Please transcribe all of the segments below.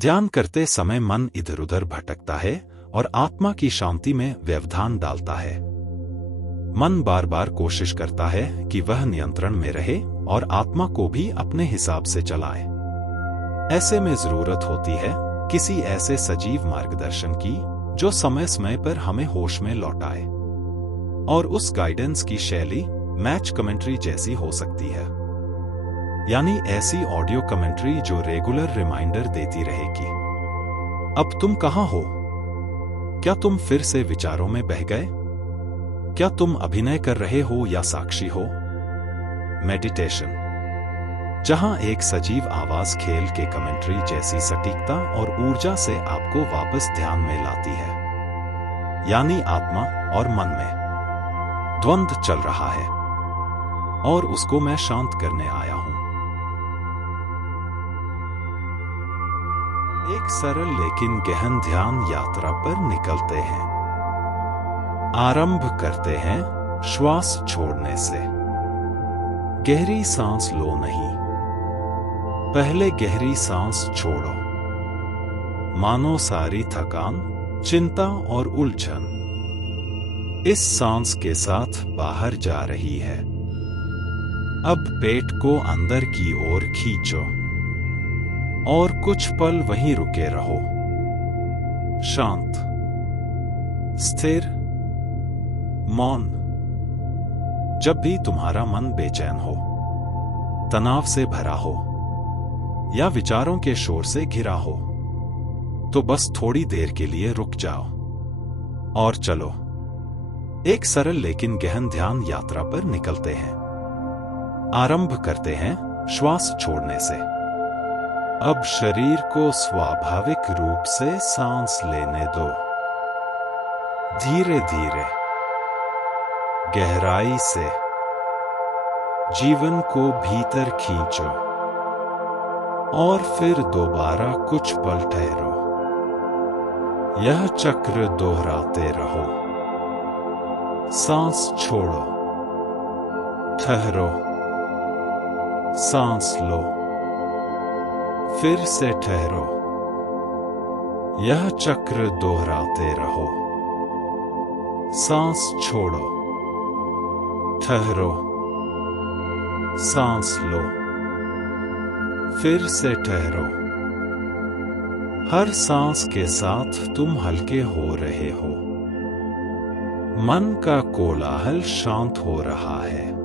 ध्यान करते समय मन इधर उधर भटकता है और आत्मा की शांति में व्यवधान डालता है। मन बार बार कोशिश करता है कि वह नियंत्रण में रहे और आत्मा को भी अपने हिसाब से चलाए। ऐसे में जरूरत होती है किसी ऐसे सजीव मार्गदर्शन की जो समय समय पर हमें होश में लौटाए। और उस गाइडेंस की शैली मैच कमेंट्री जैसी हो सकती है, यानी ऐसी ऑडियो कमेंट्री जो रेगुलर रिमाइंडर देती रहेगी। अब तुम कहां हो? क्या तुम फिर से विचारों में बह गए? क्या तुम अभिनय कर रहे हो या साक्षी हो? मेडिटेशन, जहां एक सजीव आवाज खेल के कमेंट्री जैसी सटीकता और ऊर्जा से आपको वापस ध्यान में लाती है। यानी आत्मा और मन में द्वंद्व चल रहा है और उसको मैं शांत करने आया हूं। एक सरल लेकिन गहन ध्यान यात्रा पर निकलते हैं। आरंभ करते हैं श्वास छोड़ने से। गहरी सांस लो नहीं, पहले गहरी सांस छोड़ो। मानो सारी थकान, चिंता और उलझन इस सांस के साथ बाहर जा रही है। अब पेट को अंदर की ओर खींचो और कुछ पल वहीं रुके रहो। शांत, स्थिर, मौन। जब भी तुम्हारा मन बेचैन हो, तनाव से भरा हो या विचारों के शोर से घिरा हो, तो बस थोड़ी देर के लिए रुक जाओ और चलो एक सरल लेकिन गहन ध्यान यात्रा पर निकलते हैं। आरंभ करते हैं श्वास छोड़ने से। अब शरीर को स्वाभाविक रूप से सांस लेने दो। धीरे धीरे, गहराई से जीवन को भीतर खींचो और फिर दोबारा कुछ पल ठहरो। यह चक्र दोहराते रहो। सांस छोड़ो, ठहरो, सांस लो, फिर से ठहरो। यह चक्र दोहराते रहो। सांस छोड़ो, ठहरो, सांस लो, फिर से ठहरो। हर सांस के साथ तुम हल्के हो रहे हो। मन का कोलाहल शांत हो रहा है।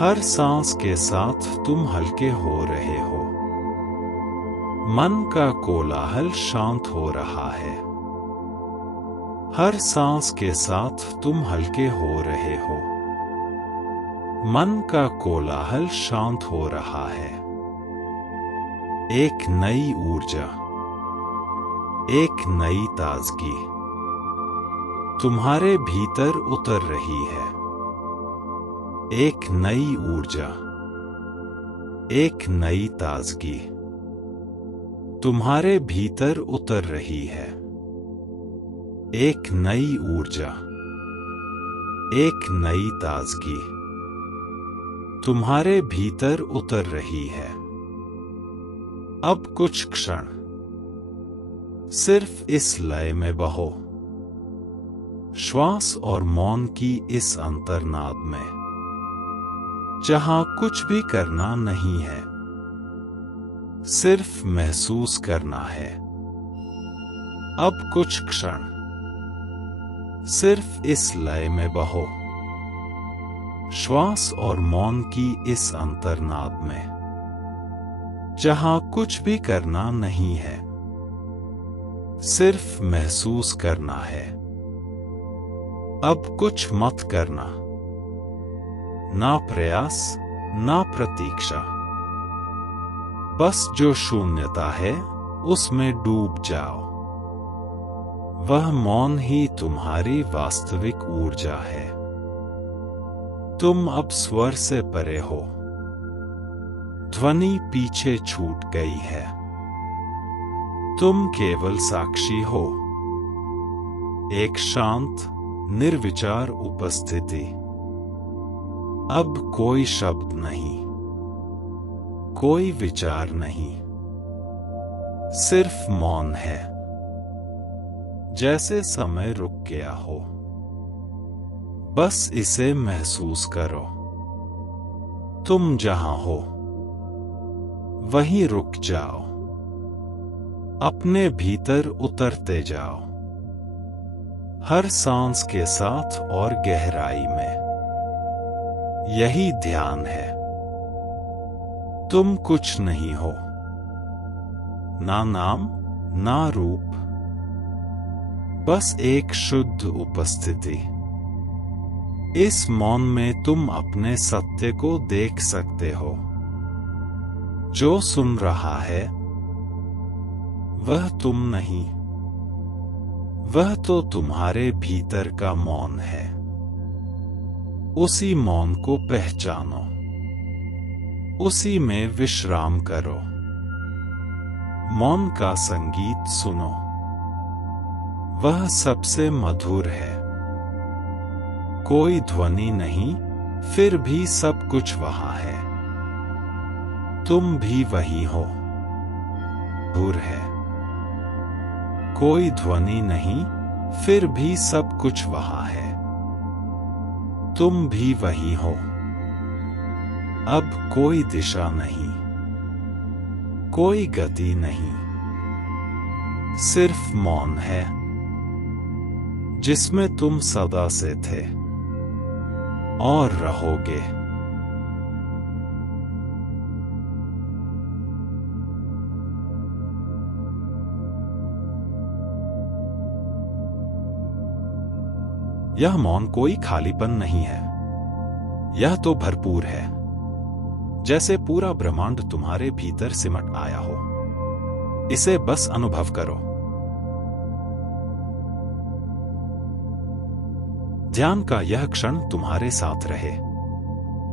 हर सांस के साथ तुम हल्के हो रहे हो। मन का कोलाहल शांत हो रहा है। हर सांस के साथ तुम हल्के हो रहे हो। मन का कोलाहल शांत हो रहा है। एक नई ऊर्जा, एक नई ताजगी तुम्हारे भीतर उतर रही है। एक नई ऊर्जा, एक नई ताजगी तुम्हारे भीतर उतर रही है। एक नई ऊर्जा, एक नई ताजगी तुम्हारे भीतर उतर रही है। अब कुछ क्षण सिर्फ इस लय में बहो, श्वास और मौन की इस अंतर्नाद में, जहां कुछ भी करना नहीं है, सिर्फ महसूस करना है। अब कुछ क्षण सिर्फ इस लय में बहो, श्वास और मौन की इस अंतर्नाद में, जहां कुछ भी करना नहीं है, सिर्फ महसूस करना है। अब कुछ मत करना, ना प्रयास, ना प्रतीक्षा। बस जो शून्यता है उसमें डूब जाओ। वह मौन ही तुम्हारी वास्तविक ऊर्जा है। तुम अब स्वर से परे हो। ध्वनि पीछे छूट गई है। तुम केवल साक्षी हो। एक शांत, निर्विचार उपस्थिति। अब कोई शब्द नहीं, कोई विचार नहीं, सिर्फ मौन है, जैसे समय रुक गया हो। बस इसे महसूस करो। तुम जहां हो वहीं रुक जाओ, अपने भीतर उतरते जाओ, हर सांस के साथ और गहराई में। यही ध्यान है। तुम कुछ नहीं हो, ना नाम ना रूप, बस एक शुद्ध उपस्थिति। इस मौन में तुम अपने सत्य को देख सकते हो। जो सुन रहा है वह तुम नहीं, वह तो तुम्हारे भीतर का मौन है। उसी मौन को पहचानो, उसी में विश्राम करो। मौन का संगीत सुनो, वह सबसे मधुर है। कोई ध्वनि नहीं, फिर भी सब कुछ वहां है। तुम भी वही हो, मधुर है। कोई ध्वनि नहीं, फिर भी सब कुछ वहां है। तुम भी वही हो। अब कोई दिशा नहीं, कोई गति नहीं, सिर्फ मौन है, जिसमें तुम सदा से थे और रहोगे। यह मौन कोई खालीपन नहीं है, यह तो भरपूर है, जैसे पूरा ब्रह्मांड तुम्हारे भीतर सिमट आया हो। इसे बस अनुभव करो। ध्यान का यह क्षण तुम्हारे साथ रहे,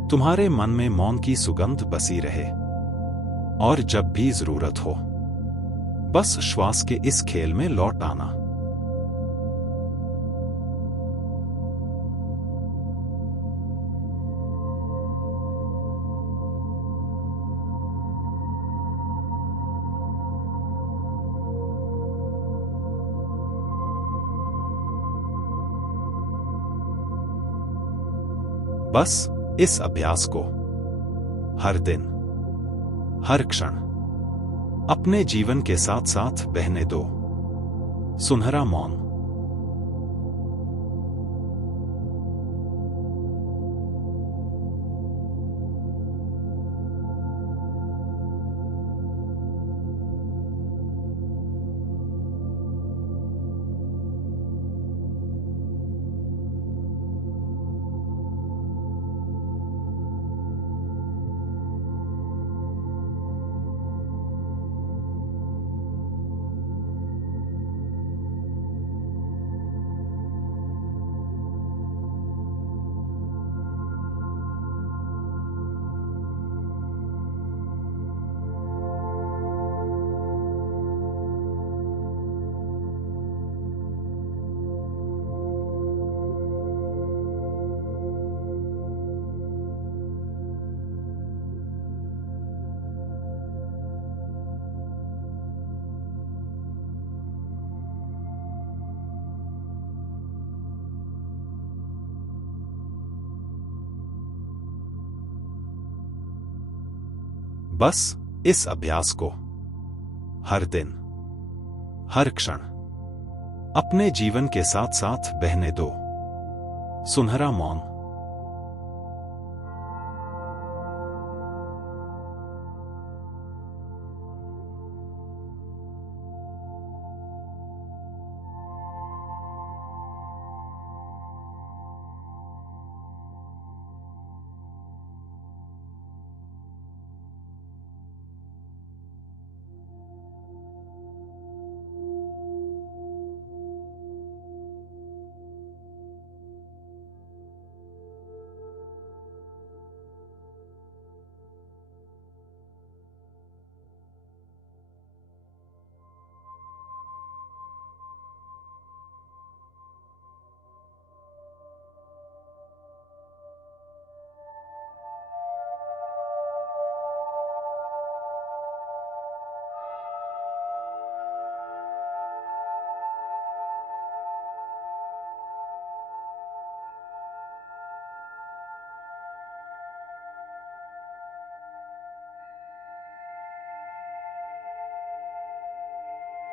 तुम्हारे मन में मौन की सुगंध बसी रहे, और जब भी जरूरत हो बस श्वास के इस खेल में लौट आना। बस इस अभ्यास को हर दिन, हर क्षण अपने जीवन के साथ साथ बहने दो। सुनहरा मौन। बस इस अभ्यास को हर दिन, हर क्षण अपने जीवन के साथ साथ बहने दो। सुनहरा मौन।